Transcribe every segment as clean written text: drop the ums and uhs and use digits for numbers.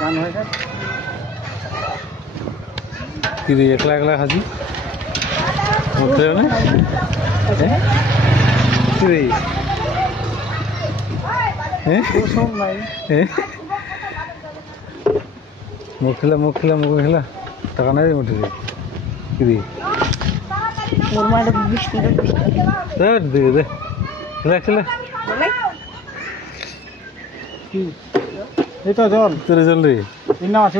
গান হয়ে গেছে কি রে একলা একলা খাচ্ছি মুখে না কি রে মুখ খেলা টাকা নাই মুঠে কি রে দে দে খেলা খেলা এই তো জল তোরে জল রে ইন্ন আছে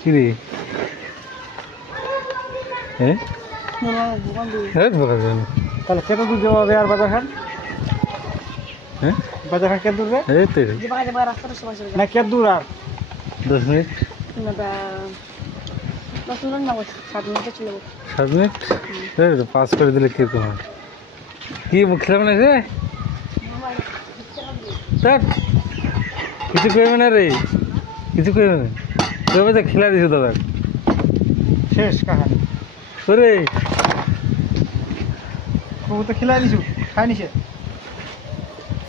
কি রে তাহলে কত দূর যাওয়া হবে আর বাজার ঘাট বাজার ঘাট কত দূর রে এই তো না কত দূর আর 10 মিনিট 7 মিনিট পাস করে দিলে কিরকম হয় কি মুখ খেলাম না রে কিছু কইবে না রে কিছু কইবে না কইবে তো খেলা দিছো দাদা শেষ কাহানি ওরে ও তো খেলা দিছু খাইনি সে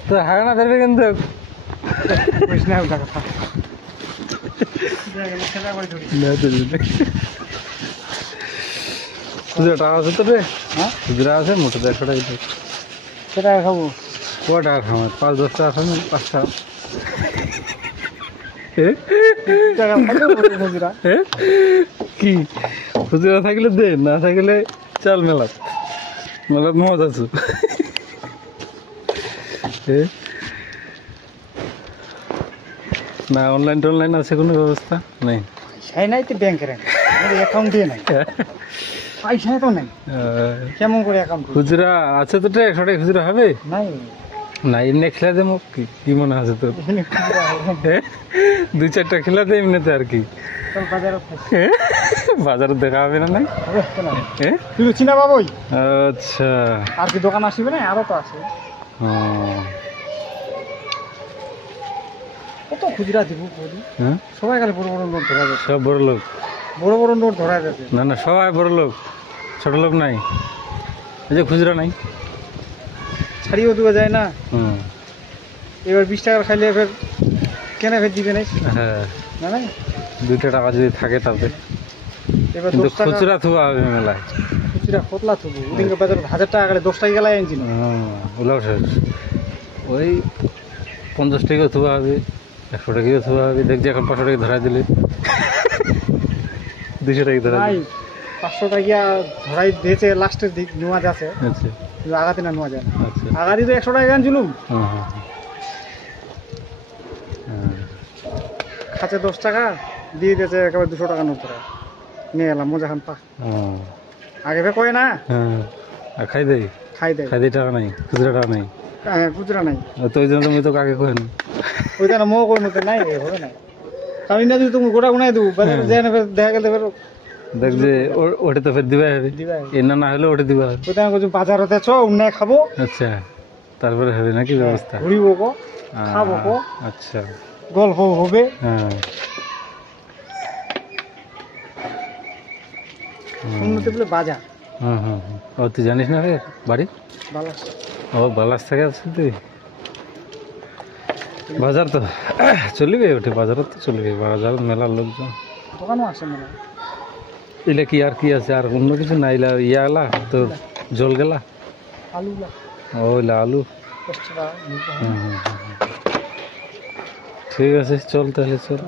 তো হাগনা ধরবে কিন্তু কইছ না ওটা কথা খেলা করে ধরি না তো খুচরা টাকা আছে তো রে হ্যাঁ খুচরা আছে মোটে 100 টাকা সেটা খাবো কয় টাকা খাওয়া 5-10 টাকা খাবেন 5 টাকা কি খুচরা থাকলে দে না থাকলে চাল মেলাত মজা আছো না অনলাইন আছে কোনো ব্যবস্থা নেই সেই নাই তো ব্যাংকের অ্যাকাউন্টে নাই পয়সা তো নাই কেমন করে অ্যাকাউন্ট খুচরা আছে তো 100 টাকা খুচরা হবে নাই না এমনি খেলা দেবো কি মনে আছে তোর 2-4টা খেলা দে এমনিতে আর কি বাজারে দেখা হবে না নাই তুই চিনা বাবুই আচ্ছা আর কি দোকান আসবে না আরো তো আছে কত খুচরা দিব সবাই খালি বড় বড় নোট ধরা যাচ্ছে সব বড় লোক বড় নোট ধরা যাচ্ছে না সবাই বড় লোক ছোট লোক নাই এই যে খুচরা নাই ছাড়িয়েও দেওয়া যায় না এবার 20 টাকা খাইলে ফের কেনা ফের দিবে না হ্যাঁ না না 2 টাকা যদি থাকে তবে এবার কিন্তু খুচরা থুয়া হবে মেলায় খুচরা কতলা থুবো ওদিনকে বাজারে 1000 টাকা করে 10 টাকা গেলাই আনছিল ওলাও শেষ ওই 50 টাকা থুয়া হবে 100 টাকা থুয়া হবে দেখছি এখন 500 টাকা ধরা দিলে 200 টাকা ধরা নাই 500 টাকা ধরাই দিয়েছে লাস্টের দিক নেওয়া যাচ্ছে আচ্ছা কিন্তু আগাতে না নেওয়া যায় না আচ্ছা আগাদি তো 100 টাকা আনছিলুম খাঁচে 10 টাকা দিয়ে দিয়েছে একেবারে 200 টাকা নোট ধরা নিয়ে এলাম মজা খান পা আগে ফে কয় না আর খাই দেয় টাকা নাই খুচরা টাকা নাই খুচরা নাই তো ওই জন্য তুমি তো কাকে কহেন ওই জন্য মো কই মতে নাই হবে না কারণ না তুমি গোটা গুনাই দেবো বাজারে যায় না দেখা গেলে ফের দেখ যে ওটা তো ফের দিবা হবে এনা না হলে ওটা দিবা হবে ওই জন্য কিছু বাজারতে চ উন্নয় খাবো আচ্ছা তারপরে হবে নাকি ব্যবস্থা ঘুরিব কো খাবো কো আচ্ছা গল্প হবে উন্নতি বলে বাজার ও তুই জানিস না রে বাড়ি বালাস বালাস থেকে আসছিস তুই বাজার তো চলবে ওঠে বাজারত তো চলবে বাজার মেলার লোকজন দোকানও আসে মেলা এলে কি আর কি আছে আর অন্য কিছু না এলা ইয়া এলা তোর জল গেলা আলু ওইলা আলু ঠিক আছে চল তাহলে চল